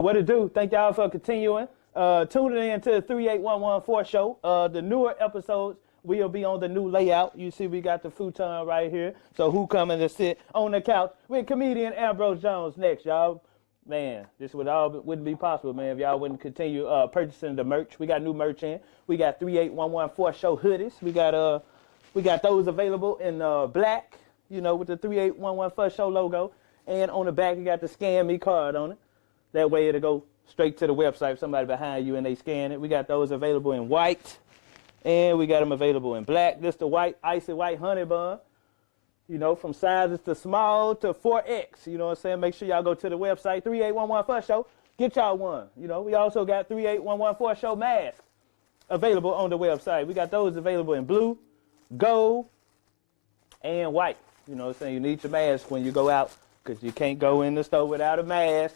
What it do? Thank y'all for continuing. Tuning in to the 38114 show. The newer episodes will be on the new layout. You see we got the futon right here. So who coming to sit on the couch with comedian Ambrose Jones next, y'all? Man, this wouldn't be possible, man, if y'all wouldn't continue purchasing the merch. We got new merch in. We got 38114 show hoodies. We got those available in black, you know, with the 38114 show logo. And on the back, you got the Scan Me card on it. That way it'll go straight to the website if somebody behind you and they scan it. We got those available in white, and we got them available in black. This the white, icy white honey bun. You know, from sizes to small to 4X. You know what I'm saying? Make sure y'all go to the website, 38114 show. Get y'all one. You know, we also got 38114 show mask available on the website. We got those available in blue, gold, and white. You know what I'm saying? You need your mask when you go out, because you can't go in the store without a mask.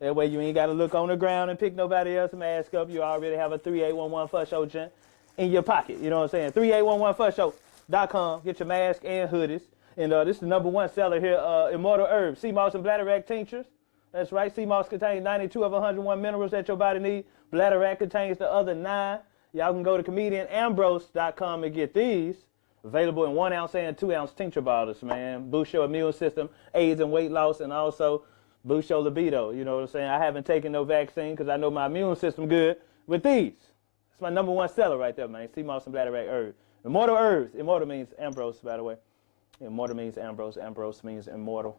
That way you ain't got to look on the ground and pick nobody else's mask up. You already have a 3811 show gent in your pocket. You know what I'm saying? 3811show.com. Get your mask and hoodies. And this is the #1 seller here, Immortal Herbs, Seamoss and Bladderwack tinctures. That's right. Seamoss contains 92 of 101 minerals that your body needs. Bladderwack contains the other 9. Y'all can go to comedianambrose.com and get these. Available in 1 ounce and 2 ounce tincture bottles, man. Boost your immune system, aids in weight loss, and also boost your libido. You know what I'm saying? I haven't taken no vaccine because I know my immune system good with these. It's my #1 seller right there, man. Seamoss and Bladderwack Herbs. Immortal Herbs. Immortal means Ambrose, by the way. Immortal means Ambrose. Ambrose means immortal.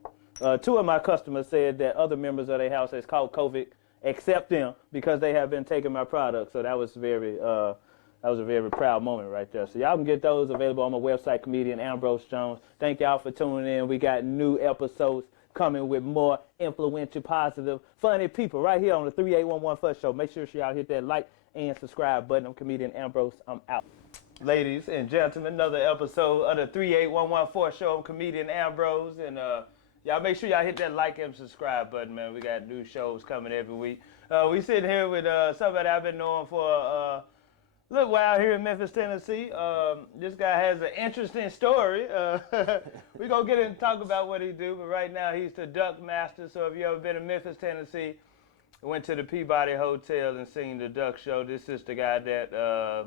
2 of my customers said that other members of their house has caught COVID except them because they have been taking my products. So that was a very proud moment right there. So y'all can get those available on my website, comedian Ambrose Jones. Thank y'all for tuning in. We got new episodes coming with more influential, positive, funny people right here on the 3811 show. Make sure y'all hit that like and subscribe button. I'm comedian Ambrose. I'm out. Ladies and gentlemen, another episode of the 38114 show. I'm comedian Ambrose. And y'all make sure y'all hit that like and subscribe button, man. We got new shows coming every week. We sitting here with somebody I've been knowing for a little while here in Memphis, Tennessee. This guy has an interesting story. We're going to get in and talk about what he do, but right now he's the duckmaster. So if you ever been in Memphis, Tennessee, went to the Peabody Hotel and seen the duck show, this is the guy that,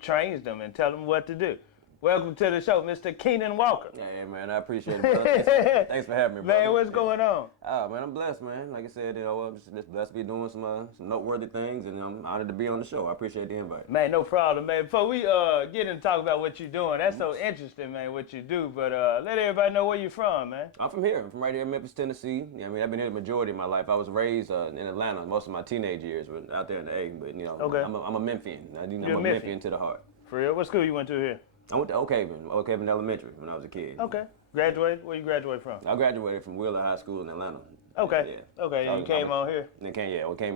trains them and tell them what to do. Welcome to the show, Mr. Kenon Walker. Yeah, man, I appreciate it, brother. Thanks for having me, brother. Man, what's going on? Oh, man, I'm blessed, man. Like I said, I'm just blessed to be doing some noteworthy things, and I'm honored to be on the show. I appreciate the invite. Man, no problem, man. Before we get in and talk about what you're doing, that's so interesting, man, what you do, but let everybody know where you're from, man. I'm from here. I'm from right here in Memphis, Tennessee. Yeah, I mean, I've been here the majority of my life. I was raised in Atlanta most of my teenage years, but out there in the A, but, okay. I'm a memphian. I'm a memphian to the heart. For real? What school you went to here? I went to Oak Haven Elementary when I was a kid. Okay. Graduated? Where you graduate from? I graduated from Wheeler High School in Atlanta. Okay. Yeah. Okay, and you came on here? And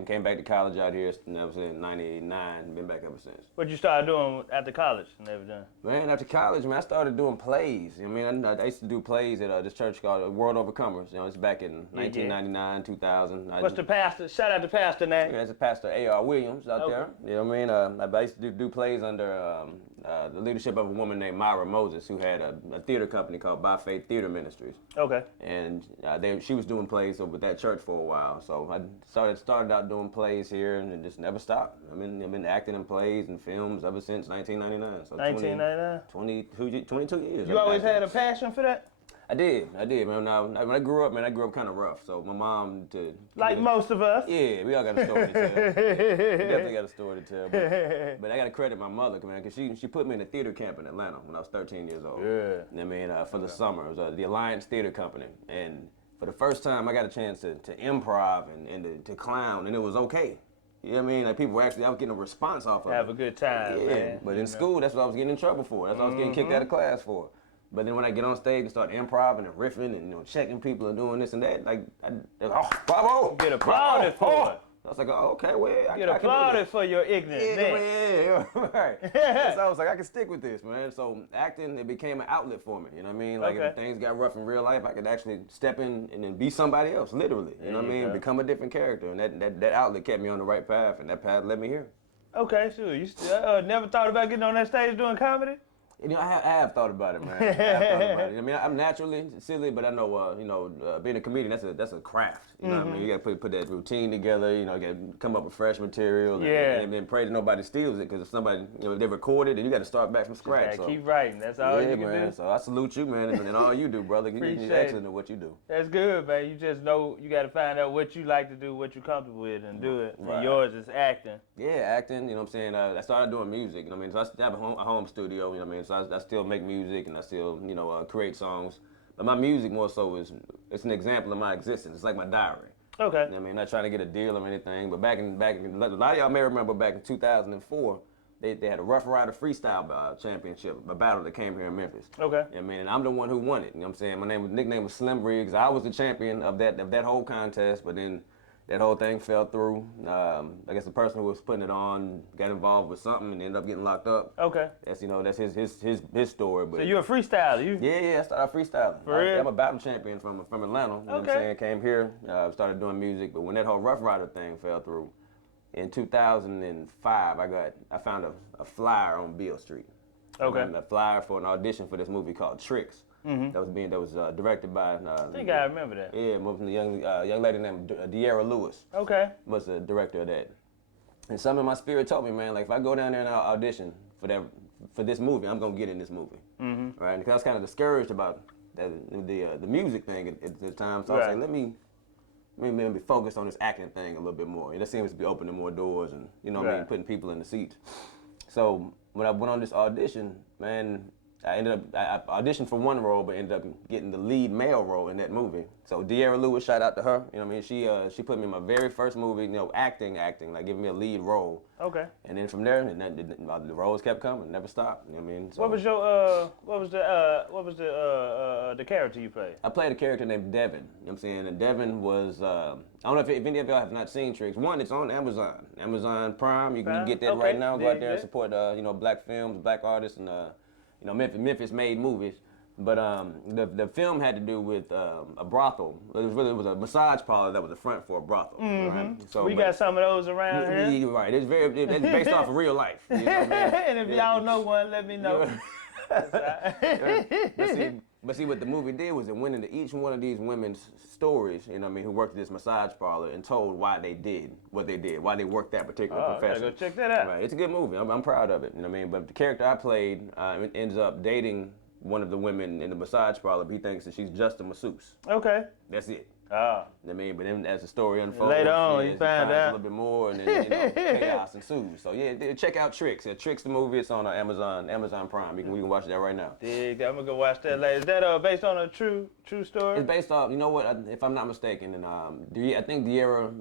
came back to college out here, and that was in 99, been back ever since. What you started doing after college and everything? Man, after college, man, I started doing plays. I mean, I used to do plays at this church called World Overcomers. You know, it's back in 1999, 2000. What's the pastor? Shout out to pastor name. Yeah, it's a pastor A.R. Williams out there. You know what I mean? I used to do plays under the leadership of a woman named Myra Moses, who had a theater company called By Faith Theater Ministries. Okay. And she was doing plays over at that church for a while. So I started out doing plays here and just never stopped. I mean, I've been acting in plays and films ever since 1999. So 1999? 22 years. You always had a passion for that? I did, man. When I grew up, man, I grew up kind of rough. So my mom, like most of us. Yeah, we all got a story to tell. We definitely got a story to tell. But I got to credit my mother, man, because she put me in a theater camp in Atlanta when I was 13 years old. Yeah. I mean, for the summer, it was the Alliance Theater Company, and for the first time, I got a chance to improv and to clown, and it was okay. You know what I mean? Like, people were I was getting a response off of it. Have a good time, yeah, man. But in school, that's what I was getting in trouble for. That's what I was getting kicked out of class for. But then when I get on stage and start improv and riffing and checking people and doing this and that, like, bravo! Get applauded for it. I was like, oh, okay, well, I get applauded for your ignorance. Yeah, right. So I was like, I can stick with this, man. So acting, it became an outlet for me. You know what I mean? Like, if things got rough in real life, I could actually step in and then be somebody else, literally. You know what I mean? Become a different character, and that outlet kept me on the right path, and that path led me here. Okay, so you never thought about getting on that stage doing comedy? You know, I have thought about it, man. I have thought about it. I mean, I'm naturally silly, but I know, being a comedian, that's a craft. You know what I mean? You got to put that routine together. You know, you got to come up with fresh material. And then pray that nobody steals it, because if somebody, if they record it, then you got to start back from scratch. So keep writing. That's all you can man. do. So I salute you, man, and all you do, brother. You're excellent at what you do. That's good, man. You just know you got to find out what you like to do, what you're comfortable with, and do it. Right. And yours is acting. Yeah, acting. You know what I'm saying? I started doing music. You know what I mean? So I have a home studio. You know what I mean? So I still make music, and I still, create songs. But my music more so it's an example of my existence. It's like my diary. Okay. You know what I mean? Not trying to get a deal or anything, but back in a lot of y'all may remember back in 2004, they had a Ruff Rider freestyle championship, a battle that came here in Memphis. Okay. I mean, and I'm the one who won it. You know what I'm saying? My nickname was Slim Briggs. I was the champion of that whole contest, but then that whole thing fell through. I guess the person who was putting it on got involved with something and ended up getting locked up. Okay. That's his story. But so you're a freestyler? Yeah, I started freestyling. For real? I'm a battle champion from Atlanta. You know what I'm saying? Came here, started doing music, but when that whole Ruff Rider thing fell through, in 2005, I found a flyer on Beale Street. Okay. A flyer for an audition for this movie called Tricks. Mm-hmm. That was directed by. I think I remember that. Yeah, the young lady named De'Ara Lewis. Okay. Was the director of that. And something in my spirit told me, man, like if I go down there and I'll audition for this movie, I'm gonna get in this movie. Mm-hmm. Right? Because I was kind of discouraged about the music thing at the time, so I was like, let me be focused on this acting thing a little bit more. It seems to be opening more doors and what I mean, putting people in the seats. So when I went on this audition, man, I auditioned for one role, but ended up getting the lead male role in that movie. So De'Ara Lewis, shout out to her. You know what I mean? She put me in my very first movie, acting, like giving me a lead role. Okay. And then from there, the roles kept coming, never stopped. You know what I mean? So, what was the character you played? I played a character named Devin. You know what I'm saying? And Devin was I don't know if any of y'all have not seen Tricks. One, it's on Amazon Prime. You can get that right now. Go out there and support black films, black artists, and Memphis made movies. But the film had to do with a brothel. It was a massage parlor that was the front for a brothel. Mm-hmm. Right? So we got some of those around here. Right. It's based off of real life. You know what I mean? And if y'all know one, let me know. But see, what the movie did was it went into each one of these women's stories, who worked at this massage parlor, and told why they did what they did, why they worked that particular profession. Go check that out. Right, it's a good movie. I'm proud of it. You know what I mean? But the character I played ends up dating one of the women in the massage parlor. He thinks that she's just a masseuse. Okay. That's it. Oh. You know what I mean? But then as the story unfolds, later on, you find out a little bit more, and then chaos ensues. So yeah, check out Tricks. Tricks the movie. It's on Amazon Prime. We can watch that right now. I'm gonna go watch that later. Is that based on a true story? It's based off. You know what? If I'm not mistaken, and I think De'Ara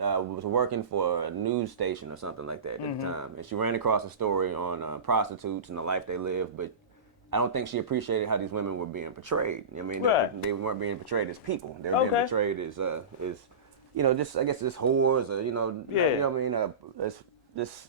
was working for a news station or something like that at the time, and she ran across a story on prostitutes and the life they live, but I don't think she appreciated how these women were being portrayed. I mean, they weren't being portrayed as people. They were being portrayed as just I guess as whores or you know what I mean, as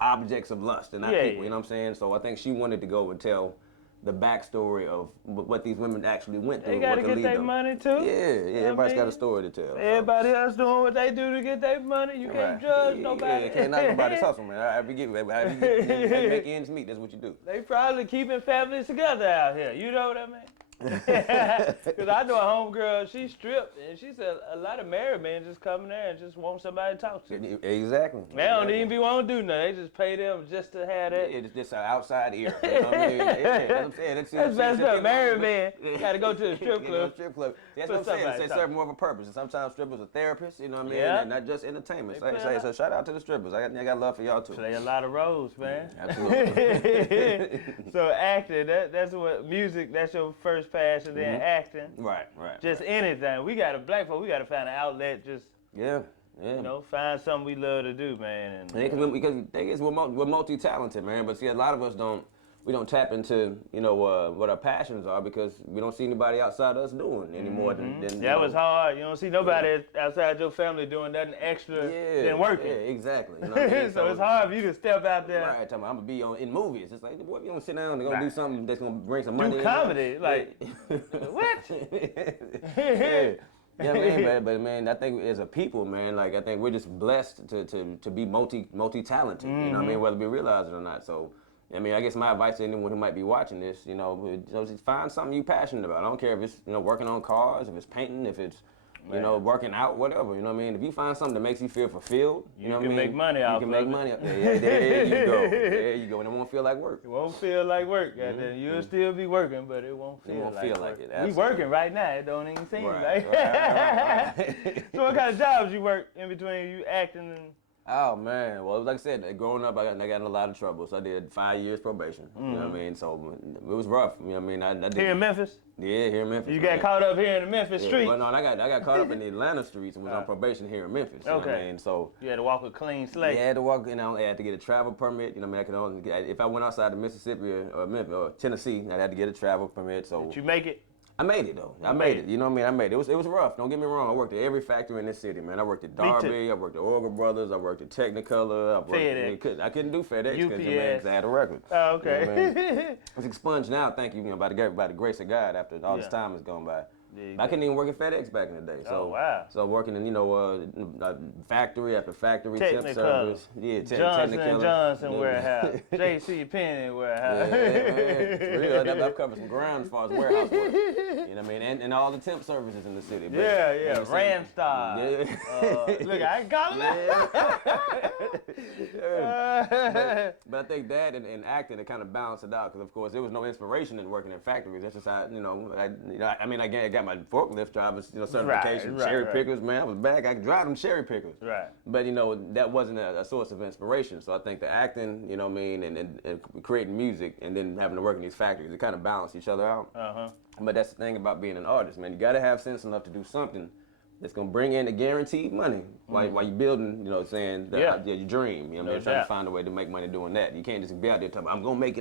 objects of lust and not people. You know what I'm saying? So I think she wanted to go and tell the backstory of what these women actually went through. They gotta get their money too. Yeah. Everybody's got a story to tell. Everybody else doing what they do to get their money. You can't judge nobody. Yeah, can't knock nobody's hustle, man. How you make ends meet, that's what you do. They probably keeping families together out here. You know what I mean? Because I know a homegirl, she stripped, and she said a lot of married men just come in there and just want somebody to talk to. Exactly. They don't even want to do nothing. They just pay them just to have that. It's just an outside ear. You know what I mean? That's what I'm saying. That's messed up. Married men got to go to the strip club. That's what I'm saying. They serve more of a purpose. And sometimes strippers are therapists, you know what I mean? Yeah. And not just entertainment. So shout out to the strippers. I got love for y'all too. Play a lot of roles, man. Absolutely. So acting, that's what music, that's your first passion, then acting. Right. Just anything. We got black folk, we got to find an outlet, just find something we love to do, man. Because we're multi-talented, man. But see, a lot of us don't tap into what our passions are because we don't see anybody outside us doing anymore than that was hard. You don't see nobody outside your family doing nothing extra than working. Yeah, exactly. You know what I mean? So it's hard for you to step out there. Right, I'm gonna be in movies. It's like, boy, if you don't sit down and go do something that's gonna bring some money. Do comedy, like what? Yeah, man, but man, I think as a people, man, like I think we're just blessed to be multi-talented. You know what I mean? Whether we realize it or not. So. I mean, I guess my advice to anyone who might be watching this, just find something you're passionate about. I don't care if it's, working on cars, if it's painting, if it's, working out, whatever, you know what I mean? If you find something that makes you feel fulfilled, you know what I mean? You can make money out of it. You can make money. Yeah, there you go. There you go. And it won't feel like work. It won't feel like work. You'll still be working, but it won't feel like work. It. We working right now. It don't even seem like. Right. So what kind of jobs you work in between you acting and? Oh man, well, like I said, growing up, I got in a lot of trouble. So I did 5 years probation. You know what I mean? So it was rough. You know what I mean? I did, here in Memphis? Yeah, here in Memphis. You got caught up here in the Memphis streets? Well, no, I got caught up in the Atlanta streets and was on probation here in Memphis. You know what I mean? So you had to walk a clean slate. Yeah, I had to walk. I had to get a travel permit. You know what I mean? I could only if I went outside of Mississippi or Memphis or Tennessee, I had to get a travel permit. So did you make it? I made it though. I made it. You know what I mean? I made it. It was rough. Don't get me wrong. I worked at every factory in this city, man. I worked at Darby. I worked at Orgel Brothers. I worked at Technicolor. I couldn't do FedEx because I had a record. Oh, okay. You know what I mean? It's expunged now, thank you, by the grace of God after all this time has gone by. I couldn't even work at FedEx back in the day. So, wow. So working in, factory after factory, temp service. Yeah, Johnson & Johnson warehouse. J.C. Penney warehouse. Yeah, real. I've covered some ground as far as warehouse work. You know what I mean? And all the temp services in the city. But, yeah. Randstad. Yeah. Look, I got it. But I think that and acting, it kind of balanced it out because, of course, there was no inspiration in working in factories. That's just how, I got my forklift driver's certification, cherry pickers, man. I was back. I could drive them cherry pickers. Right. But that wasn't a source of inspiration. So I think the acting, you know what I mean, and creating music, and then having to work in these factories, it kind of balanced each other out. But that's the thing about being an artist, man. You got to have sense enough to do something that's gonna bring in the guaranteed money while you building, your dream. You know what I mean? Trying to find a way to make money doing that. You can't just be out there talking, I'm gonna make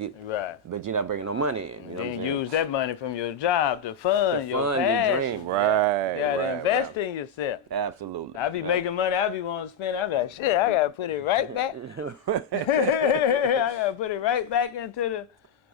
it. Right. But you're not bringing no money in. You know then use that money from your job to fund your passion. Your dream. Right. You gotta invest in yourself. Absolutely. I be making money. I be wanting to spend. I be like, shit, I gotta put it right back. I gotta put it right back into the.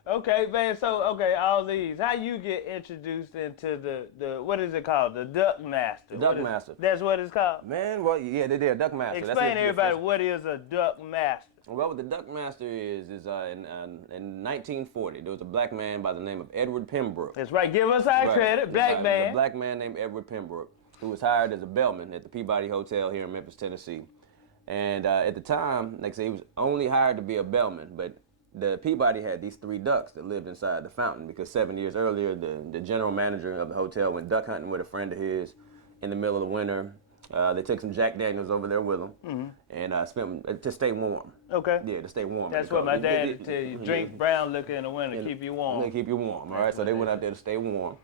Okay, man. So, all these. How you get introduced into the what is it called? The duckmaster. Duckmaster. That's what it's called. Man, well, yeah, they did duckmaster. Explain to everybody what is a duckmaster. Well, what the duckmaster is in 1940 there was a black man by the name of Edward Pembroke. That's right. Give us our credit. Black man. A black man named Edward Pembroke who was hired as a bellman at the Peabody Hotel here in Memphis, Tennessee. And at the time, like I say, he was only hired to be a bellman, but the Peabody had these 3 ducks that lived inside the fountain because 7 years earlier, the general manager of the hotel went duck hunting with a friend of his in the middle of the winter. They took some Jack Daniels over there with them and spent to stay warm. Okay. Yeah, to stay warm. That's what my dad would tell you. Drink brown liquor in the winter, keep you warm. They keep you warm, all right? So they went out there to stay warm.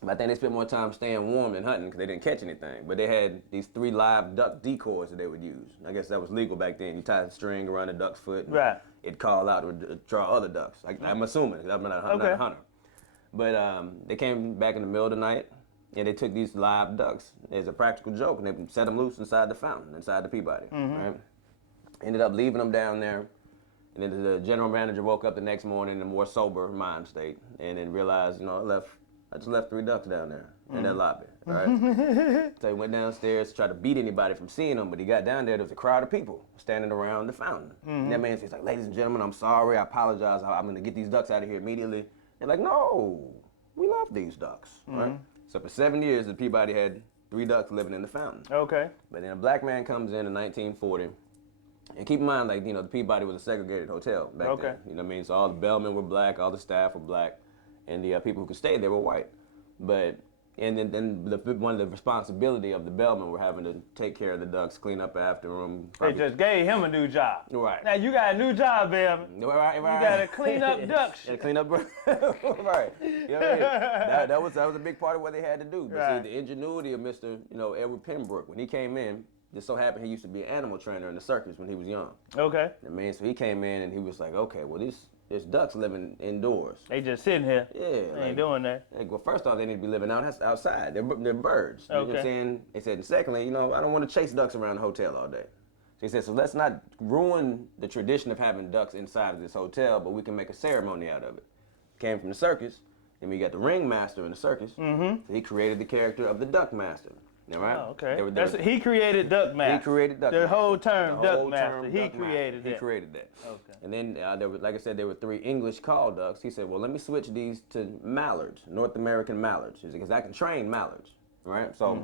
But I think they spent more time staying warm than hunting because they didn't catch anything. But they had these 3 live duck decoys that they would use. I guess that was legal back then. You tie a string around a duck's foot. Right. It'd call out or draw other ducks. I'm assuming because I'm not a hunter. But they came back in the middle of the night and they took these live ducks as a practical joke and they set them loose inside the fountain, inside the Peabody. Right? Ended up leaving them down there. And then the general manager woke up the next morning in a more sober mind state and then realized, I just left 3 ducks down there in that lobby, right? So he went downstairs to try to beat anybody from seeing them, but he got down there was a crowd of people standing around the fountain. And that man says, like, ladies and gentlemen, I'm sorry, I apologize, I'm gonna get these ducks out of here immediately. They're like, no, we love these ducks, right? So for 7 years, the Peabody had 3 ducks living in the fountain. Okay. But then a black man comes in 1940, and keep in mind, like, the Peabody was a segregated hotel back then. You know what I mean? So all the bellmen were black, all the staff were black. And the people who could stay there were white. But, and then one of the responsibility of the bellman were having to take care of the ducks, clean up after them. They just gave him a new job. Right. Now you got a new job, bellman. Right. You got to clean up ducks. Yeah, clean up. Right. You know what I mean? that was a big part of what they had to do. But see, the ingenuity of Mr. Edward Pembroke, when he came in, just so happened he used to be an animal trainer in the circus when he was young. Okay. So he came in and he was like, okay, well, there's ducks living indoors. They just sitting here. Yeah. They ain't doing that. Well, first off, they need to be living outside. They're birds. You know what I'm saying? They said, and secondly, I don't want to chase ducks around the hotel all day. So he said, so let's not ruin the tradition of having ducks inside of this hotel, but we can make a ceremony out of it. Came from the circus. Then we got the ringmaster in the circus. So he created the character of the duckmaster. All right. Oh, okay. He created duckmaster. He created duckmaster. The whole term duckmaster. He created that. He created that. Okay. And then there was, like I said, there were 3 English call ducks. He said, well, let me switch these to mallards, North American mallards, because I can train mallards, right? So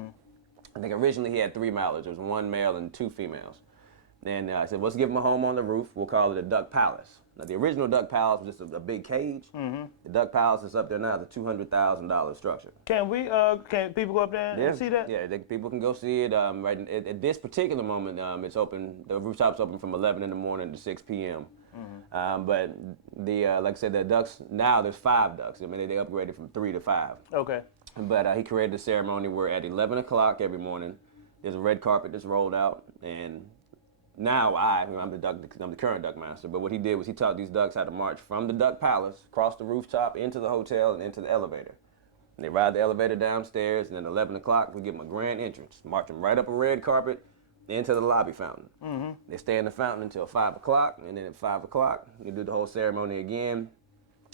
I think originally he had 3 mallards. There was 1 male and 2 females. And I said, let's give him a home on the roof. We'll call it a duck palace. Now, the original duck palace was just a big cage. The duck palace is up there now. It's a $200,000 structure. Can people go up there and see that? Yeah, people can go see it. Right at this particular moment, it's open. The rooftop's open from 11 in the morning to 6 p.m. But like I said, the ducks now there's 5 ducks. I mean, they upgraded from 3 to 5. Okay. But he created a ceremony where at 11 o'clock every morning, there's a red carpet that's rolled out, and now I'm the current duck master, but what he did was he taught these ducks how to march from the duck palace, across the rooftop, into the hotel, and into the elevator. And they ride the elevator downstairs, and then 11 o'clock, we give them a grand entrance, march them right up a red carpet into the lobby fountain. They stay in the fountain until 5 o'clock, and then at 5 o'clock, you do the whole ceremony again,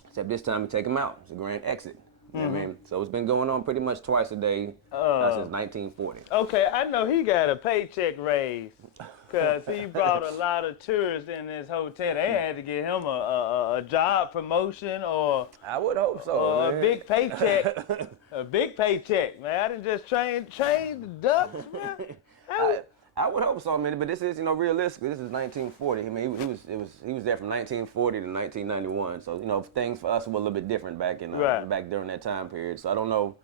except this time we take them out. It's a grand exit. You know what I mean? So it's been going on pretty much twice a day since 1940. Okay, I know he got a paycheck raise because he brought a lot of tourists in this hotel. They had to get him a job promotion or I would hope so. Or a big paycheck. A big paycheck, man. I didn't just train the ducks, man. I would hope so, man. But this is, realistically, this is 1940. I mean, he was there from 1940 to 1991. So, things for us were a little bit different back during that time period. So I don't know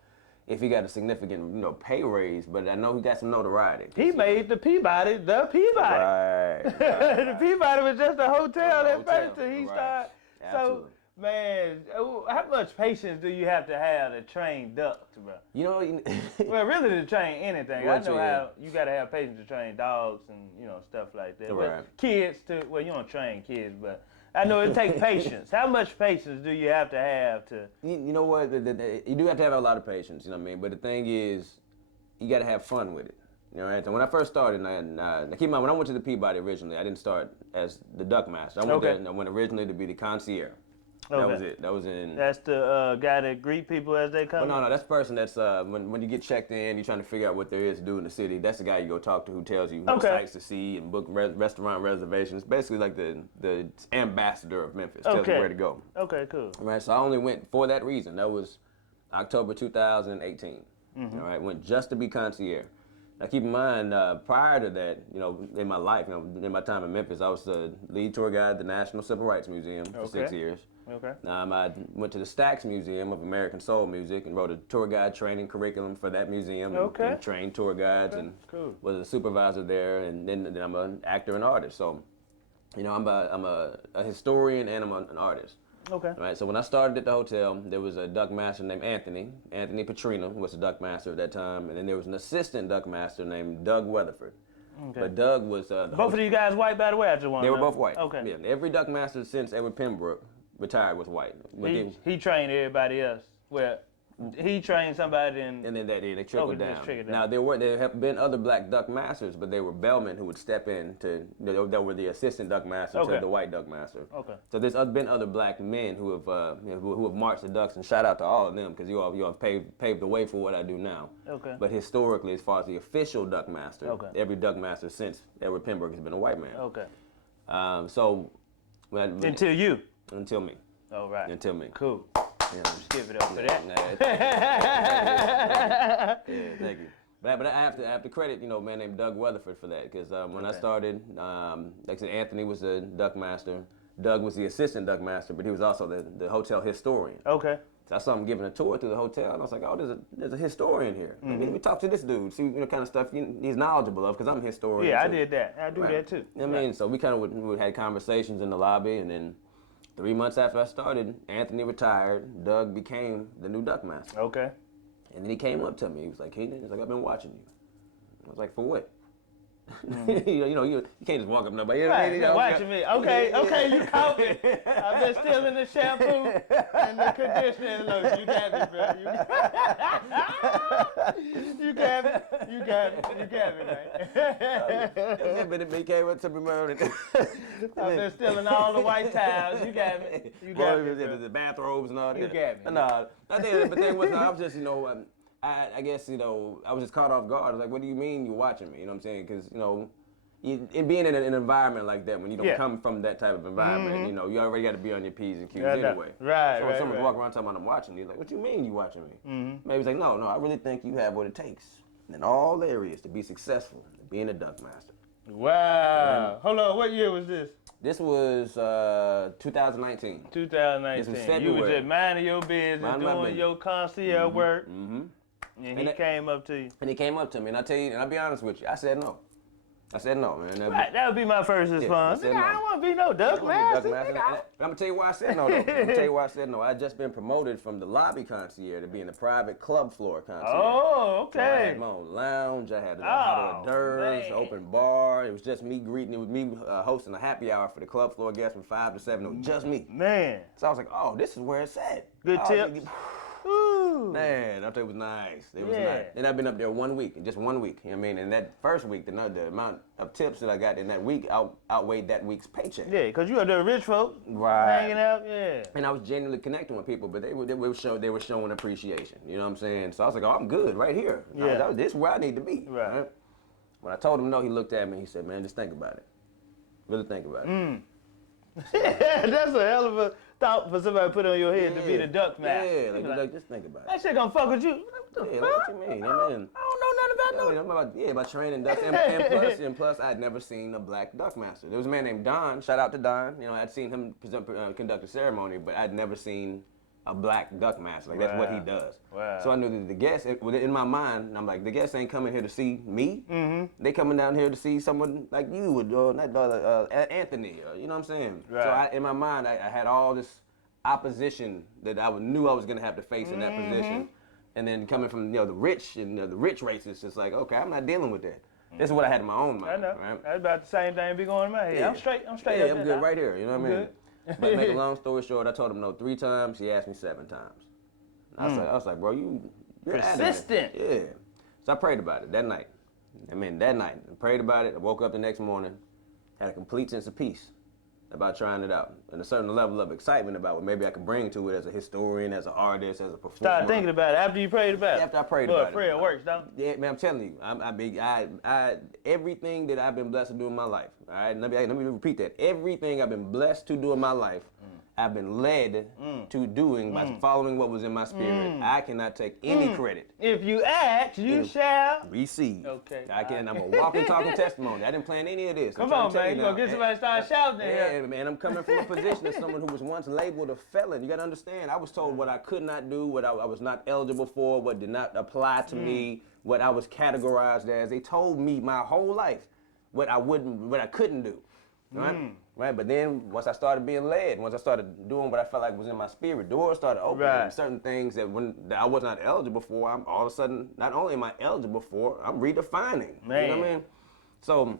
if he got a significant, pay raise, but I know he got some notoriety. He made the Peabody the Peabody. Right. The Peabody was just a hotel at first till he started. Absolutely. So, man, how much patience do you have to train ducks, bro? Well, really to train anything. I know how you got to have patience to train dogs and, stuff like that. Right. But kids, well, you don't train kids, but I know it takes patience. How much patience do you have to? You know what? You do have to have a lot of patience, you know what I mean? But the thing is, you got to have fun with it. You know, right? So when I first started, keep in mind, when I went to the Peabody originally, I didn't start as the duck master. I went originally to be the concierge. Okay. That was it. That was in. That's the guy that greet people as they come. No, that's the person that's when you get checked in, you're trying to figure out what there is to do in the city. That's the guy you go talk to who tells you what sights to see and book restaurant reservations. Basically, like the ambassador of Memphis tells you where to go. Okay, cool. Right, so I only went for that reason. That was October 2018. All right, went just to be concierge. Now, keep in mind, prior to that, in my life, in my time in Memphis, I was the lead tour guide at the National Civil Rights Museum for 6 years. Okay. I went to the Stax Museum of American Soul Music and wrote a tour guide training curriculum for that museum and trained tour guides and was a supervisor there. And then I'm an actor and artist. So, I'm a historian and I'm an artist. Okay. All right, so when I started at the hotel, there was a duck master named Anthony Petrino, who was the duck master at that time, and then there was an assistant duck master named Doug Weatherford. Okay. But Doug was both of these guys white, by the way. I just want They were both white. Okay. Yeah, every duck master since Edward Pembroke retired was white. He trained everybody else. Well, he trained somebody and then they trickled down. Trickled down. Now there have been other black duck masters, but they were bellmen who would step in that were the assistant duck master to the white duck master. Okay. So there's been other black men who have marched the ducks, and shout out to all of them because you all have paved the way for what I do now. Okay. But historically, as far as the official duck master, every duck master since Edward Pembroke has been a white man. Okay. Until you. Until me. All right. Until me. Cool. Yeah, just give it up for that. Yeah, thank you. But I have to credit a man named Doug Weatherford for that because when I started, like I said, Anthony was the duck master. Doug was the assistant duck master, but he was also the hotel historian. Okay. So I saw him giving a tour through the hotel, and I was like, oh, there's a historian here. Let me talk to this dude, see kind of stuff he's knowledgeable of because I'm a historian. Yeah, too. I did that. I do that too. I mean, so we kind of would had conversations in the lobby, and then 3 months after I started, Anthony retired. Doug became the new duck master. Okay. And then he came up to me. He was like, "Hey," he's like, "I've been watching you." I was like, "For what?" You can't just walk up to nobody. Watching me. Okay, you caught me. I've been stealing the shampoo and the conditioner lotion. You got me, bro. You got me, man. But he came up to me, man. I've been stealing all the white towels. You got me. The bathrobes and all that. You got me. No, I think, but then I was just, I guess, you know, I was just caught off guard. I was like, what do you mean you're watching me? You know what I'm saying? Because, you know, in being in an environment like that, when you don't come from that type of environment, you know, you already got to be on your P's and Q's anyway. Right, so when someone's walking around talking about I'm watching you, like, what you mean you watching me? Maybe he's like, no, I really think you have what it takes in all areas to be successful, being a duckmaster. Wow. Hold on, what year was this? This was 2019. 2019. This was February. You was just minding your business, doing your concierge work, and he came up to you. And he came up to me, and I tell you, and I'll be honest with you, I said no. I said no, man. Right, that would be my first response. I don't want to be no duck master. I'm gonna tell you why I said no, though. I'm gonna tell you why I said no. I had just been promoted from the lobby concierge to being the private club floor concierge. Oh, okay. So I had my own lounge. I had a hors d'oeuvres, open bar. It was just me greeting. It was me hosting a happy hour for the club floor guests from 5 to 7. It was just me. Man. So I was like, oh, this is where it's at. Good tips. Man, I thought it was nice. It was nice. And I've been up there 1 week, just 1 week. You know what I mean? And that first week, the amount of tips that I got in that week outweighed that week's paycheck. Yeah, because you are the rich folks. Right. Hanging out, And I was genuinely connecting with people, but they were showing appreciation. You know what I'm saying? So I was like, oh, I'm good right here. Yeah. This is where I need to be. Right. When I told him no, he looked at me and he said, man, just think about it. Really think about it. That's a hell of a thought for somebody to put on your head to be the duck master. Yeah, like, just think about it. That shit gonna fuck with you. What the fuck? What you mean? I don't know nothing about no. About training ducks. And plus, I'd never seen a black duck master. There was a man named Don. Shout out to Don. You know, I'd seen him conduct a ceremony, but I'd never seen a black duck master. Like, that's what he does. Wow. So I knew that the guests, in my mind, I'm like, the guests ain't coming here to see me. They coming down here to see someone like you, or Anthony, you know what I'm saying? Right. So in my mind, I had all this opposition that I knew I was going to have to face in that position. And then coming from the rich and the rich races, it's like, okay, I'm not dealing with that. This is what I had in my own mind. I know. Right? That's about the same thing be going in my head. I'm straight. Yeah, I'm good right here. You know what I mean? But make a long story short, I told him no 3 times. He asked me 7 times. I was like, bro, you're persistent. Yeah. So I prayed about it that night. I prayed about it. I woke up the next morning, had a complete sense of peace about trying it out, and a certain level of excitement about what maybe I could bring to it as a historian, as an artist, as a performer. Start thinking about it after you prayed about it. After I prayed about it. Prayer works, don't it? Yeah, man, I'm telling you, I everything that I've been blessed to do in my life. All right, let me repeat that. Everything I've been blessed to do in my life, I've been led to doing by following what was in my spirit. I cannot take any credit. If you ask, you shall receive. Okay. I'm a walking, talking testimony. I didn't plan any of this. Come on, man. You gonna get somebody to start shouting there. Yeah, man. I'm coming from a position as someone who was once labeled a felon. You got to understand. I was told what I could not do, what I was not eligible for, what did not apply to me, what I was categorized as. They told me my whole life what I couldn't do. Right? Right, but then once I started being led, once I started doing what I felt like was in my spirit, doors started opening. Right. Certain things that I was not eligible for, I'm all of a sudden, not only am I eligible for, I'm redefining. Man. You know what I mean? So,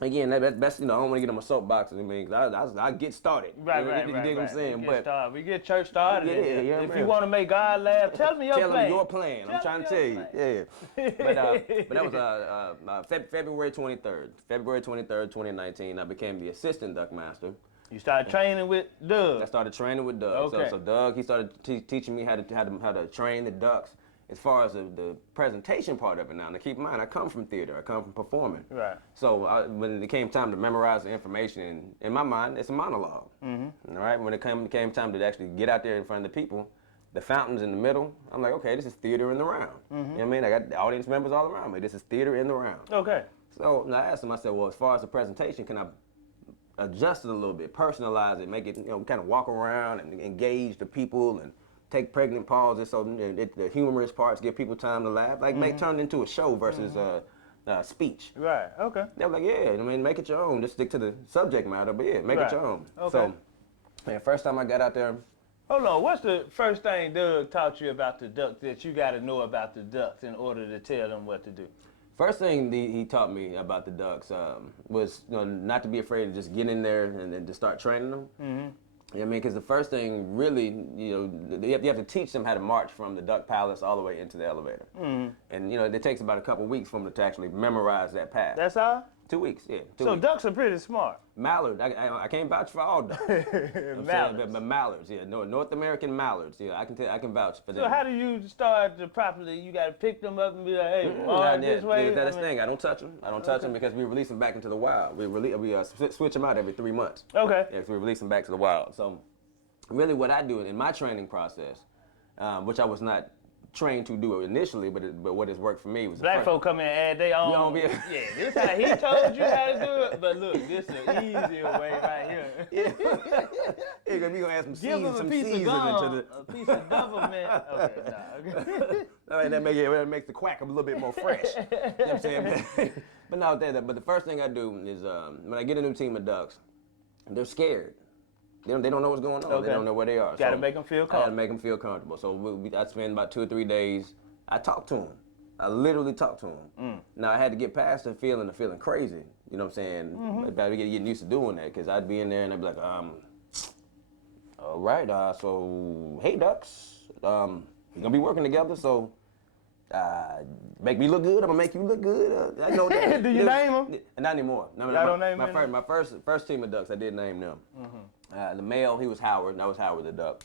again, that's I don't want to get on my soapbox. I mean, I get started. Right. You dig what I'm saying? We get church started. Yeah, if you want to make God laugh, tell me your plan. Tell him your plan. I'm trying to tell you. Yeah. But that was February 23rd. February 23rd, 2019. I became the assistant duck master. You started training with Doug. I started training with Doug. Okay. So Doug, he started teaching me how to train the ducks. As far as the presentation part of it now keep in mind, I come from theater. I come from performing. Right. So when it came time to memorize the information, in my mind, it's a monologue. All right. When it came time to actually get out there in front of the people, the fountain's in the middle. I'm like, okay, this is theater in the round. You know what I mean? I got the audience members all around me. This is theater in the round. Okay. So I asked him. I said, well, as far as the presentation, can I adjust it a little bit, personalize it, make it, kind of walk around and engage the people and take pregnant pauses so the humorous parts give people time to laugh. Like turn it into a show versus speech. Right. Okay. They were like, yeah, make it your own. Just stick to the subject matter, but yeah, make it your own. Okay. So, man, first time I got out there. Hold on. What's the first thing Doug taught you about the ducks that you got to know about the ducks in order to tell them what to do? First thing he taught me about the ducks was not to be afraid to just get in there and then to start training them. You know what I mean? Because the first thing really, you have to teach them how to march from the duck palace all the way into the elevator. And, it takes about a couple weeks for them to actually memorize that path. That's all? 2 weeks, yeah. 2 So weeks. ducks are pretty smart. Mallard, I can't vouch for all ducks. Mallards. But mallards, yeah, North American mallards, yeah, I can vouch for them. So how do you start to properly? You got to pick them up and be like, hey, Mark, this way. That's the thing. I don't touch them. I don't touch them because we release them back into the wild. We switch them out every 3 months. Okay. Yeah, so we release them back to the wild. So really, what I do in my training process, which I was not trained to do initially, but what has worked for me was Black folk come in and add their own. Yeah, this how he told you how to do it, but look, this is an easier way right here. Yeah, we gonna add some Give them a piece of gum, a piece of government. Okay, nah. Okay. That makes the quack a little bit more fresh. You know what I'm saying? But the first thing I do is when I get a new team of ducks, they're scared. They don't know what's going on. Okay. They don't know where they are. Got to make them feel comfortable. Got to make them feel comfortable. So I spend about 2 or 3 days. I talk to them. I literally talk to them. Now I had to get past the feeling of feeling crazy. You know what I'm saying? About getting used to doing that, because I'd be in there and I'd be like, all right, so hey ducks, we're gonna be working together. So make me look good. I'm gonna make you look good. I know that. Do you name them? Not anymore. No, I don't name them. My first team of ducks, I did name them. The male, he was Howard, and I was Howard the duck.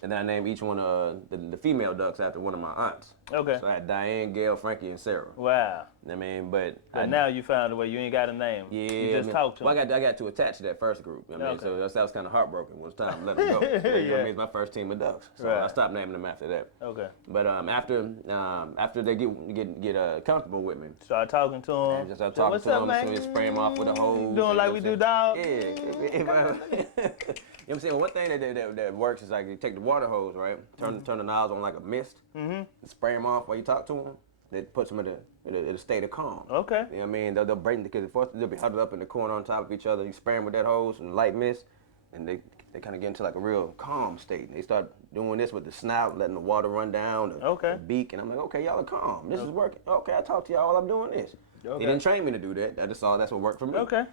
And then I named each one of the female ducks after one of my aunts. Okay. So I had Diane, Gail, Frankie, and Sarah. Wow. I mean, but now you found a way. You ain't got a name. Yeah. You just talk to them. Well, I got to attach to that first group. I mean, so that was kind of heartbroken. It was time to let them go. Yeah. I mean, it's my first team of ducks. So Right. I stopped naming them after that. Okay. But after they get comfortable with me, Start talking to them. just start talking to them, man? So spray them off with a hose. Doing like we do dogs. Yeah. You know what I'm saying? One thing that works is like you take the water hose, right? Turn the nozzle on like a mist, and spray them off while you talk to them. That puts them in a state of calm. Okay. You know what I mean? They'll break because they'll be huddled up in the corner on top of each other. You spray them with that hose and light mist, and they kind of get into like a real calm state. And they start doing this with the snout, letting the water run down the beak, and I'm like, okay, y'all are calm. This is working. Okay, I talk to y'all while I'm doing this. Okay. They didn't train me to do that. That's what worked for me. Okay.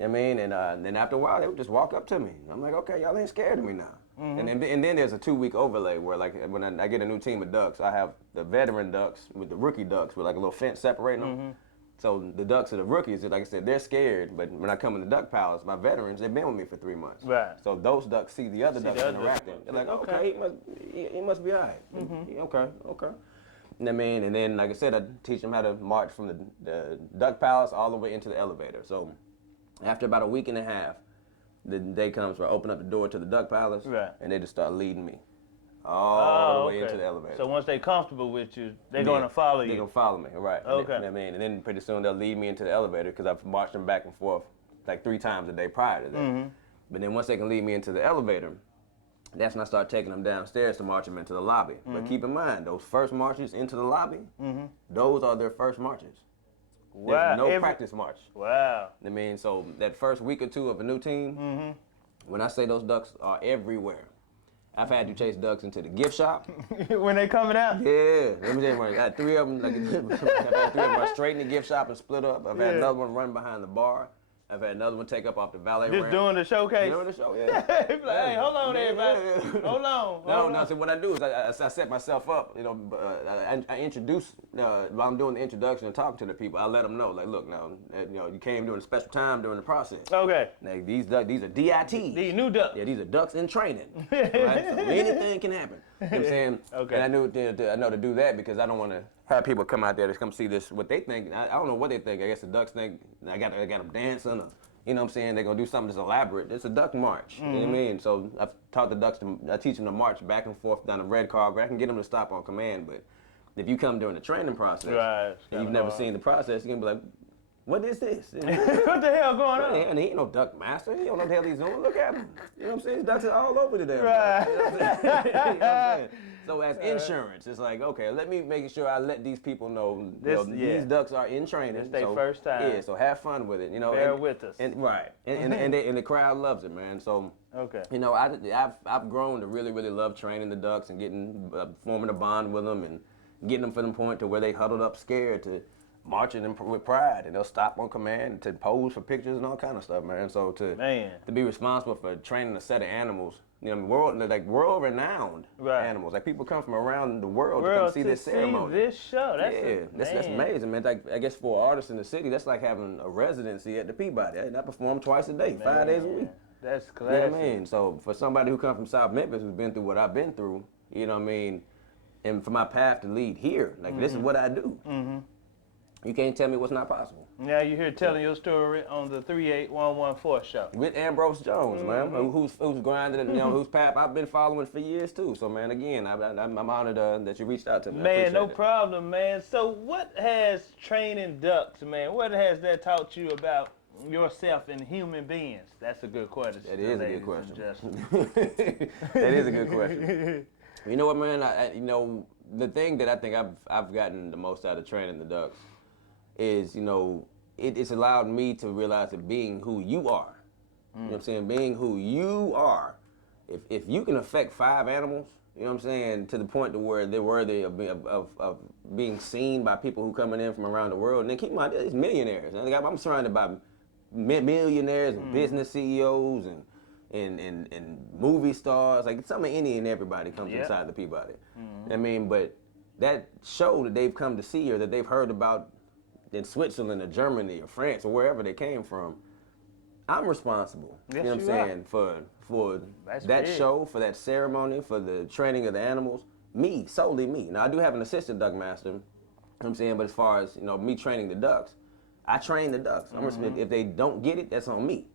I mean, and then after a while, they would just walk up to me. I'm like, okay, y'all ain't scared of me now. And then there's a 2-week overlay where, like, when I get a new team of ducks, I have the veteran ducks with the rookie ducks with like a little fence separating them. So the ducks are the rookies. Like I said, they're scared. But when I come in the duck palace, my veterans, they've been with me for 3 months. Right. So those ducks see the other ducks interacting. They're like, okay, he must be all right. Okay. I mean, and then, like I said, I teach them how to march from the duck palace all the way into the elevator. So after about a week and a half, the day comes where I open up the door to the duck palace, and they just start leading me all the way into the elevator. So once they're comfortable with you, they're going to follow you. They're going to follow me, right. Okay. I mean, and then pretty soon they'll lead me into the elevator because I've marched them back and forth like 3 times a day prior to that. But then once they can lead me into the elevator, that's when I start taking them downstairs to march them into the lobby. But keep in mind, those first marches into the lobby, those are their first marches. Wow. There's no practice march. Wow. I mean, so that first week or 2 of a new team, when I say those ducks are everywhere, I've had to chase ducks into the gift shop. When they coming out? Yeah. Let me tell you, I had 3 of them. I've had 3 of them run straight in the gift shop and split up. I've had another one run behind the bar. I've had another one take up off the valet ramp. Just doing the showcase? Doing the show, yeah. Like, hey, hold on, everybody. Hold on. No, so what I do is I set myself up, you know, I introduce, while I'm doing the introduction and talking to the people, I let them know, like, look, now, you know, you came during a special time during the process. Okay. Now, these are DITs. These new ducks. Yeah, these are ducks in training. Right? So anything can happen. You know what I'm saying? Okay. And I know to do that because I don't want to have people come out there to come see this, what they think. I don't know what they think. I guess the ducks think I got them dancing or, you know what I'm saying, they're going to do something that's elaborate. It's a duck march, you know what I mean? So I've taught the ducks, I teach them to march back and forth down the red carpet. I can get them to stop on command, but if you come during the training process and you've never seen the process, you're going to be like, what is this? What the hell going on? And he ain't no duck master. He don't know what the hell he's doing. Look at him. You know what I'm saying? His ducks are all over the damn Right. place. You know what I'm saying? You know what I'm saying? So as insurance, it's like, okay, let me make sure I let these people know, these ducks are in training. It's their first time. Yeah, so have fun with it. You know, Bear with us. And the crowd loves it, man. So you know, I've grown to really, really love training the ducks and getting forming a bond with them and getting them from the point to where they huddled up scared to marching with pride, and they'll stop on command to pose for pictures and all kind of stuff, man. So to be responsible for training a set of animals you know, world-renowned animals. Like people come from around the world to come see this ceremony. See this show. That's amazing, man. Like I guess for artists in the city, that's like having a residency at the Peabody. I perform twice a day, 5 days a week. That's classic. You know what I mean? So for somebody who comes from South Memphis, who's been through what I've been through, you know what I mean, and for my path to lead here, like this is what I do. You can't tell me what's not possible. Now you're here telling your story on the 38114 show. With Ambrose Jones, man, who's grinding, you know, whose path I've been following for years too. So, man, again, I'm honored that you reached out to me. Man, no problem, man. So what has training ducks, man, what has that taught you about yourself and human beings? That's a good question. That is a good question. That is a good question. You know what, man? You know, the thing that I think I've gotten the most out of training the ducks is, you know, it's allowed me to realize that being who you are, you know what I'm saying, being who you are, if you can affect 5 animals, you know what I'm saying, to the point to where they're worthy of being seen by people who coming in from around the world, and then keep in mind, these millionaires. I'm surrounded by millionaires and business CEOs and movie stars, like some of any and everybody comes inside the Peabody. I mean, but that show that they've come to see or that they've heard about in Switzerland or Germany or France or wherever they came from, I'm responsible. Yes, you know what I'm saying? For that show, for that ceremony, for the training of the animals, me, solely me. Now I do have an assistant duck master, you know what I'm saying, but as far as, you know, me training the ducks, I train the ducks. If they don't get it, that's on me.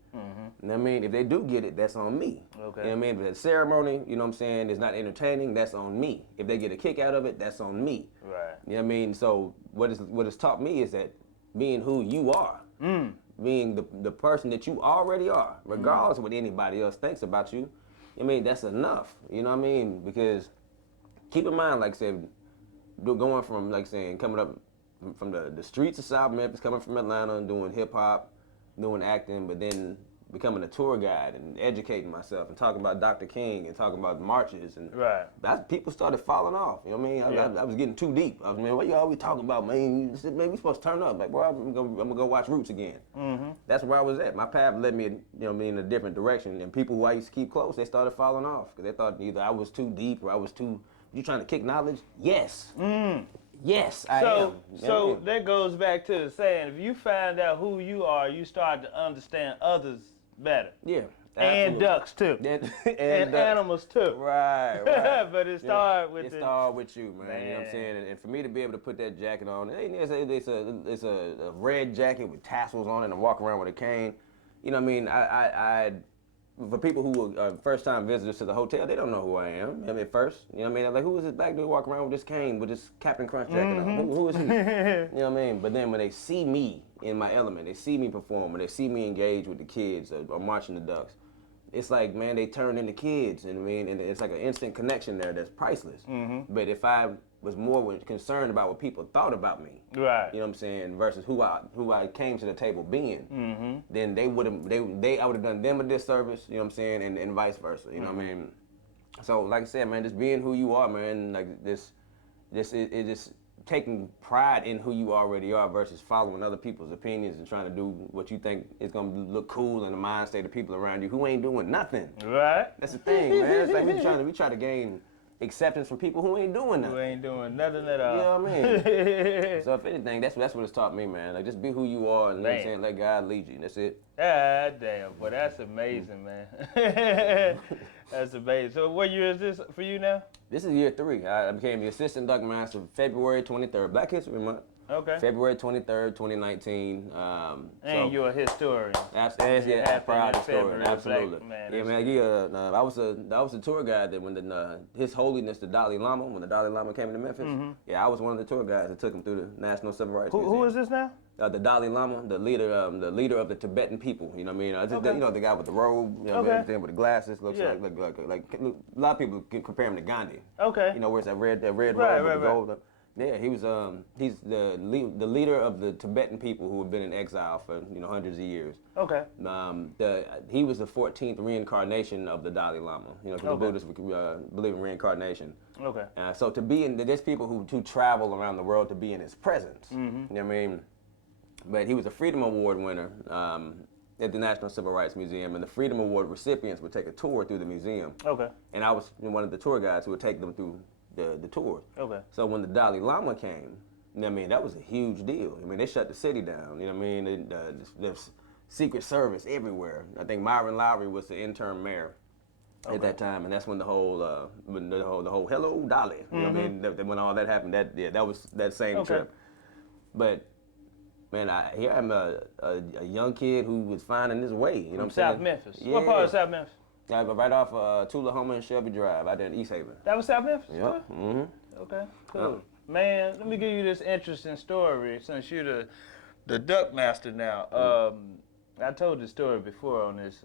You know what I mean? If they do get it, that's on me. Okay. You know what I mean? If the ceremony, you know what I'm saying, is not entertaining, that's on me. If they get a kick out of it, that's on me. Right. You know what I mean? So what it's taught me is that being who you are, being the person that you already are, regardless of what anybody else thinks about you, I mean, that's enough. You know what I mean? Because keep in mind, like I said, going from, like saying, coming up from the streets of South Memphis, coming from Atlanta and doing hip hop, doing acting, but then becoming a tour guide and educating myself and talking about Dr. King and talking about marches and people started falling off. You know what I mean? I was getting too deep. I was like, what you always talking about, man? You said, man, we supposed to turn up. Like, well, I'm gonna go watch Roots again. That's where I was at. My path led me, you know, in a different direction. And people who I used to keep close, they started falling off because they thought either I was too deep or I was too. You trying to kick knowledge? Yes. Yes, I am. So that goes back to the saying, if you find out who you are, you start to understand others better. Yeah. Absolutely. And ducks too. And animals too. Right. But it started with you, man. You know what I'm saying? And for me to be able to put that jacket on, it's a red jacket with tassels on it and walk around with a cane. You know what I mean? For people who are first-time visitors to the hotel, they don't know who I am. I mean, first, you know what I mean? Like, who is this black dude walking around with this cane, with this Captain Crunch jacket on? Who is he? You know what I mean? But then when they see me in my element, they see me perform, when they see me engage with the kids or marching the ducks, it's like, man, they turn into kids. And I mean, and it's like an instant connection there that's priceless. But if I was more concerned about what people thought about me, right? You know what I'm saying, versus who I came to the table being, then I would have done them a disservice. You know what I'm saying, and vice versa. You know what I mean? So like I said, man, just being who you are, man, like this just taking pride in who you already are versus following other people's opinions and trying to do what you think is gonna look cool in the mind state of people around you who ain't doing nothing. Right. That's the thing, man. It's like we try to gain acceptance from people who ain't doing nothing. Who ain't doing nothing at all. You know what I mean? So if anything, that's what it's taught me, man. Like just be who you are and you know what I'm saying, let God lead you. That's it. Ah, damn, boy, that's amazing, man. That's amazing. So what year is this for you now? This is year 3. I became the assistant duck master February 23rd, Black History Month. Okay. February 23rd, 2019. And you're a historian. Absolutely, proud historian. Absolutely. Man, yeah, man. I was a tour guide that when His Holiness the Dalai Lama, when the Dalai Lama came to Memphis, I was one of the tour guides that took him through the National Civil Rights Museum. Who is this now? The Dalai Lama, the leader of the Tibetan people. You know what I mean? You know the guy with the robe, you know, everything with the glasses. Looks like a lot of people compare him to Gandhi. Okay. You know, where's that red robe with the gold? Yeah, he's the leader of the Tibetan people who have been in exile for hundreds of years. Okay. He was the 14th reincarnation of the Dalai Lama. You know, because the Buddhists believe in reincarnation. Okay. So to be there's people who travel around the world to be in his presence. You know what I mean? But he was a Freedom Award winner at the National Civil Rights Museum, and the Freedom Award recipients would take a tour through the museum. Okay. And I was one of the tour guides who would take them through the tour. Okay. So when the Dalai Lama came, you know what I mean, that was a huge deal. I mean, they shut the city down. You know what I mean? There's Secret Service everywhere. I think Myron Lowry was the interim mayor at that time, and that's when the whole hello Dalai. You know what I mean? When all that happened, that was that same trip. But man, here I'm a young kid who was finding his way. You know what I'm saying? South Memphis. Yeah. What part of South Memphis? Right off Tullahoma and Shelby Drive out there in East Haven. That was South Memphis? Yeah. Okay, cool. Man, let me give you this interesting story since you're the duckmaster now. I told the story before on this.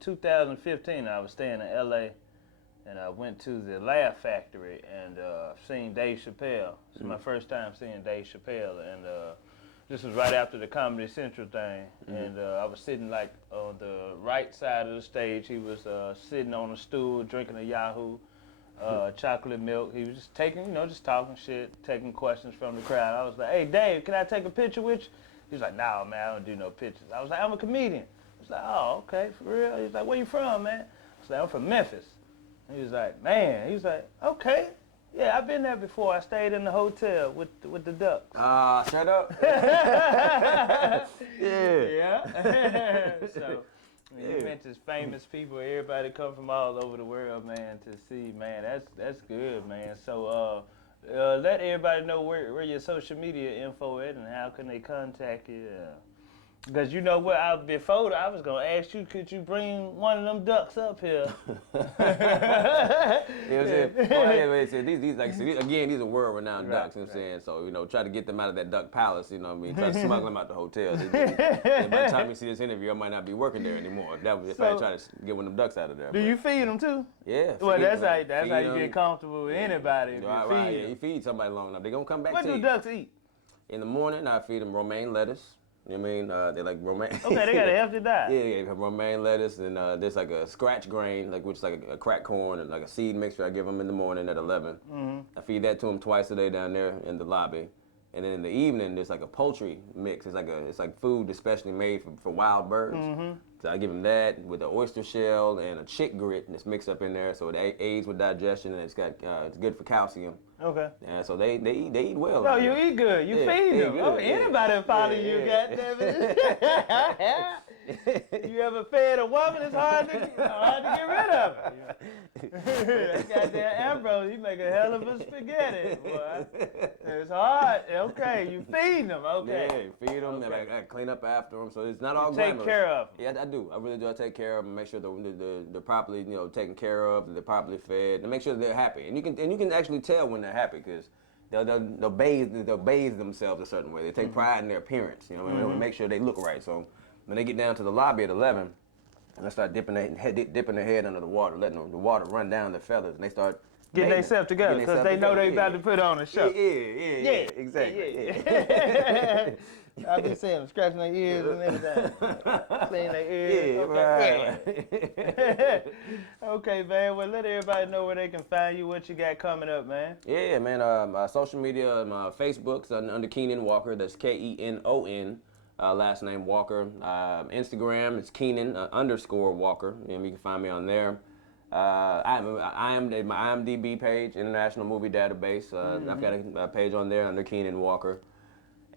2015, I was staying in LA and I went to the Laugh Factory and seen Dave Chappelle. This is my first time seeing Dave Chappelle, and this was right after the Comedy Central thing. And I was sitting like on the right side of the stage. He was sitting on a stool drinking a Yahoo. Chocolate milk. He was just taking, just talking shit, taking questions from the crowd. I was like, "Hey, Dave, can I take a picture with you?" He was like, "Nah, man, I don't do no pictures." I was like, "I'm a comedian." He was like, "Oh, okay, for real?" He was like, "Where you from, man?" I was like, "I'm from Memphis." He was like, "Man," he was like, "Okay, yeah, I've been there before. I stayed in the hotel with the ducks." Shut up. Yeah. So. Memphis, famous people, everybody come from all over the world, man, to see, man. That's good, man. So let everybody know where your social media info is and how can they contact you. Because you know what, before I was gonna ask you, could you bring one of them ducks up here? These are world-renowned ducks. You know what I'm saying? So try to get them out of that duck palace. You know what I mean? Try to smuggle them out the hotel. And by the time you see this interview, I might not be working there anymore. If I try to get one of them ducks out of there. Do you feed them too? Yeah. Well, that's how you get comfortable with anybody. You feed somebody long enough, they're gonna come back to you. What do ducks eat? In the morning, I feed them romaine lettuce. You know what I mean? They like romaine. Okay, they got a healthy diet. Yeah, they have romaine lettuce, and there's like a scratch grain, which is like a cracked corn, and like a seed mixture I give them in the morning at 11. I feed that to them twice a day down there in the lobby. And then in the evening, there's like a poultry mix. It's like food especially made for wild birds. So I give them that with an oyster shell and a chick grit that's mixed up in there, so it aids with digestion, and it's good for calcium. Okay. And so they eat well. No, you eat good. You feed them. Oh, anybody will follow you, goddammit. You ever fed a woman? It's hard to get rid of it. Goddamn Ambrose, he make a hell of a spaghetti, boy. It's hard. Okay, you feed them. Okay. Yeah, feed them. Okay. I clean up after them, so it's not all glamorous. Take care of them. Yeah, I do. I really do. I take care of them. Make sure they're properly, taken care of. They're properly fed. And make sure they're happy. And you can actually tell when they're happy because they'll bathe themselves a certain way. They take pride in their appearance. You know, make sure they look right. So when they get down to the lobby at 11, and I start dipping their head under the water, letting the water run down their feathers, and they start getting themselves together because they know they about to put on a show. Yeah, exactly. Yeah. I be seeing them scratching their ears and everything, cleaning their ears. Right. Okay, man. Well, let everybody know where they can find you, what you got coming up, man. Yeah, man. My social media, my Facebook's under Kenon Walker. That's Kenon. Last name Walker. Instagram is Kenon _Walker. And you can find me on there. My IMDb page, International Movie Database. I've got a page on there under Kenon Walker.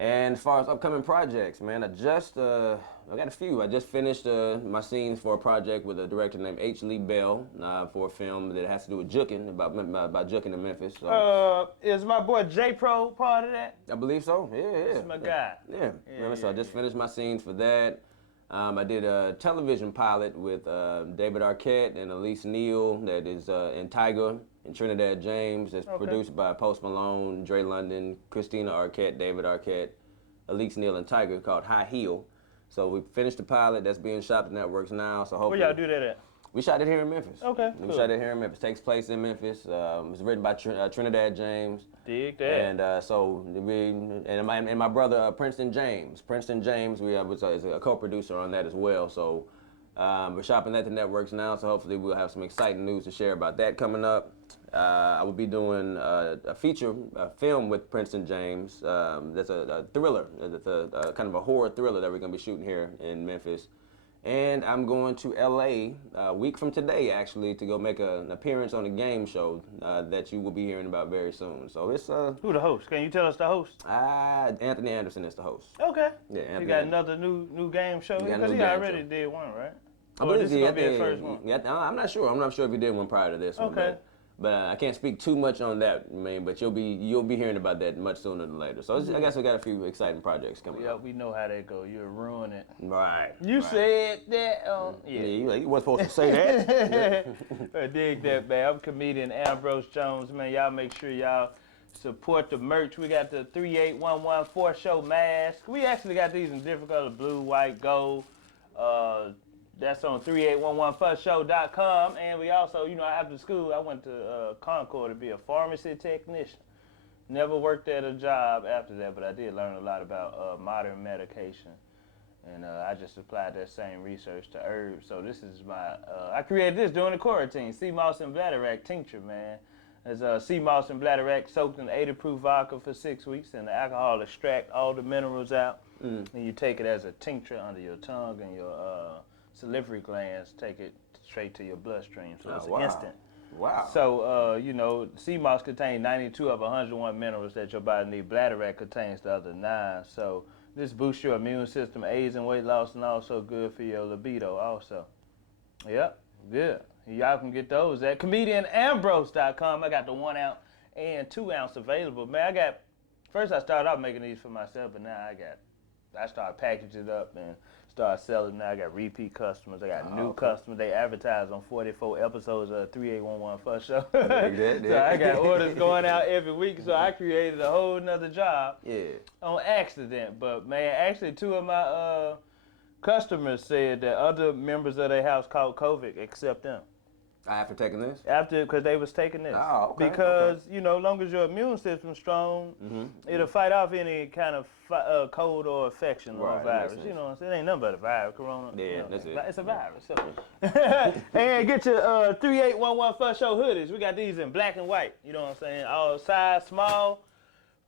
And as far as upcoming projects, man, I got a few. I just finished my scenes for a project with a director named H. Lee Bell for a film that has to do with juking, about juking in Memphis. So. Is my boy J-Pro part of that? I believe so, yeah. That's my guy. Yeah. So I just finished my scenes for that. I did a television pilot with David Arquette and Elise Neal that is in Tiger and Trinidad James. That's produced by Post Malone, Dre London, Christina Arquette, David Arquette, Elise Neal, and Tiger, called High Heel. So we finished the pilot. That's being shot at networks now. So hopefully. Where y'all do that at? We shot it here in Memphis. Okay. We shot it here in Memphis. It takes place in Memphis. It was written by Trinidad James. Dig that. And my brother Princeton James. Princeton James, is a co-producer on that as well. So We're shopping at the networks now, so hopefully we'll have some exciting news to share about that coming up. I will be doing a feature film with Princeton James. That's a thriller. It's a kind of a horror thriller that we're going to be shooting here in Memphis. And I'm going to LA a week from today, actually, to go make an appearance on a game show that you will be hearing about very soon. So it's who the host? Can you tell us the host? Anthony Anderson is the host. Okay. Yeah, Anthony. You got another new game show because he already did one, right? I believe this is gonna be the first one. Yeah, I'm not sure. I'm not sure if he did one prior to this one. Okay. But I can't speak too much on that, but you'll be hearing about that much sooner than later. So I guess we got a few exciting projects coming up. Yeah, we know how that go. You'll ruin it. Right. You said that. Yeah, you weren't supposed to say that. I dig that, man. I'm comedian Ambrose Jones, man. Y'all make sure y'all support the merch. We got the 38114 show mask. We actually got these in different colors: blue, white, gold. That's on 38114show.com. And we also, after school, I went to Concord to be a pharmacy technician. Never worked at a job after that, but I did learn a lot about modern medication. And I just applied that same research to herbs. So this is I created this during the quarantine. Seamoss and Bladderwack tincture, man. There's Seamoss and Bladderwack soaked in 80-proof vodka for 6 weeks, and the alcohol extract all the minerals out. And you take it as a tincture under your tongue and your salivary glands, take it straight to your bloodstream, so it's instant. Wow. So, Seamoss contains 92 of 101 minerals that your body needs. Bladderwack contains the other 9. So this boosts your immune system, aids in weight loss, and also good for your libido also. Yep, good. Y'all can get those at comedianambrose.com. I got the 1 ounce and 2 ounce available. Man, first I started out making these for myself, but now I started packaging it up and start selling. Now I got repeat customers. I got new customers. They advertise on 44 episodes of 38114 First Show. So I got orders going out every week. So I created a whole nother job on accident. But man, actually 2 of my customers said that other members of their house caught COVID except them. After taking this? Because they was taking this. Oh, okay. Because, as long as your immune system's strong, it'll fight off any kind of cold or infection or virus. You know what I'm saying? It ain't nothing but a virus, corona. Yeah, that's it. It's a virus. So. And get your 38114 First Show hoodies. We got these in black and white. You know what I'm saying? All size small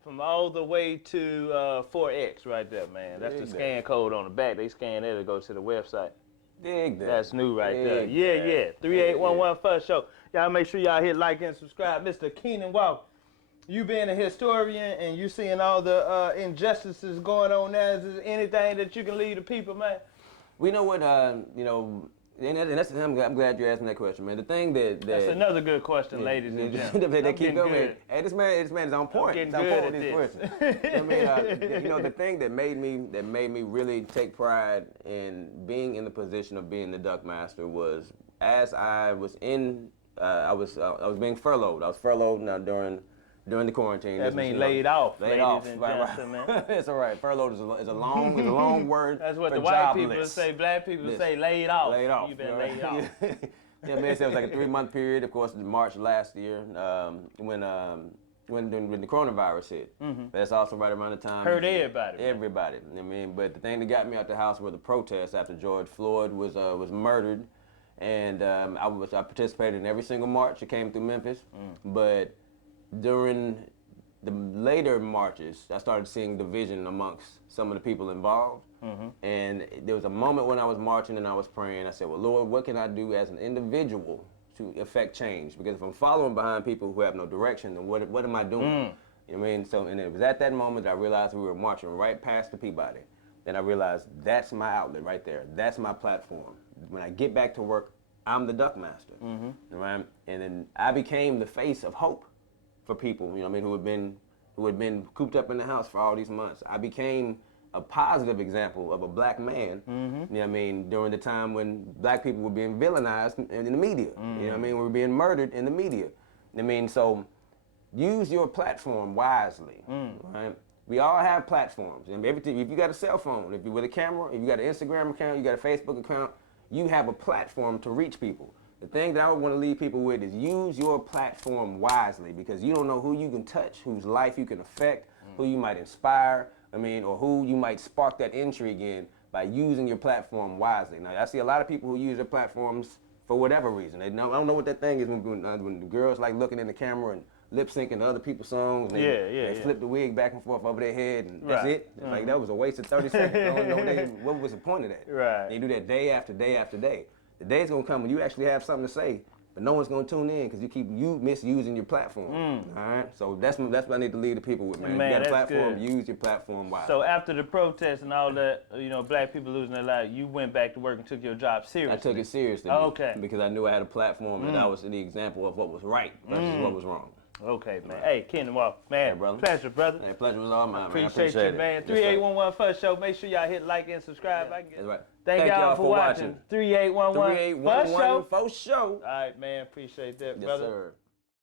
from all the way to 4X right there, man. That's the scan code on the back. They scan it to go to the website. Dig that. That's new right there. Yeah. 38114 First Show. Y'all make sure y'all hit like and subscribe. Mr. Kenon Walker, you being a historian and you seeing all the injustices going on now, is there anything that you can leave the people, man? We know what, and that's, I'm glad you asked me that question, man. The thing that's another good question, ladies and gentlemen. They keep going. Hey, this man is on point. I'm getting good at these questions. The thing that made me really take pride in being in the position of being the duckmaster was as I was I was being furloughed. I was furloughed now during the quarantine. That means laid off, ladies and gentlemen. It's all right. Furloughed is a long word. That's what for the white jobless. people say. Black people say laid off. Laid off. You've been laid off. Yeah, man, so it was like a 3-month period. Of course, in March last year, when the coronavirus hit. That's also right around the time. Hurt everybody. Everybody. But the thing that got me out the house were the protests after George Floyd was murdered, and I participated in every single march that came through Memphis, but during the later marches, I started seeing division amongst some of the people involved. And there was a moment when I was marching and I was praying. I said, well, Lord, what can I do as an individual to affect change? Because if I'm following behind people who have no direction, then what am I doing? You know what I mean? So, and it was at that moment that I realized we were marching right past the Peabody. And I realized that's my outlet right there. That's my platform. When I get back to work, I'm the duckmaster. Right? And then I became the face of hope for people, who had been cooped up in the house for all these months. I became a positive example of a black man, during the time when black people were being villainized in the media. We were being murdered in the media. So use your platform wisely, right? We all have platforms, and everything. If you got a cell phone, if you with a camera, if you got an Instagram account, you got a Facebook account, you have a platform to reach people. The thing that I would want to leave people with is use your platform wisely, because you don't know who you can touch, whose life you can affect, who you might inspire, or who you might spark that intrigue in by using your platform wisely. Now, I see a lot of people who use their platforms for whatever reason. They know, I don't know what that thing is when the girls like looking in the camera and lip syncing to other people's songs. And they flip the wig back and forth over their head, and that's it. It's like that was a waste of 30 seconds. I don't know what was the point of that. Right. They do that day after day after day. The day's gonna come when you actually have something to say, but no one's gonna tune in because you misusing your platform. All right. So that's what I need to lead the people with, man. Man, you got a that's platform, good. use your platform wisely. So after the protests and all that, black people losing their lives, you went back to work and took your job seriously. I took it seriously. Okay. Because I knew I had a platform and I was the example of what was right versus what was wrong. Okay, man. Hey, Kenon Walker, man. Hey, brother. Pleasure, brother. Hey, pleasure was all mine, man. Appreciate you, man. 3811 First Show. Make sure y'all hit like and subscribe. That's right. Thank y'all for watching. 3811 First Show. First Show. All right, man. Appreciate that, Yes, brother. sir.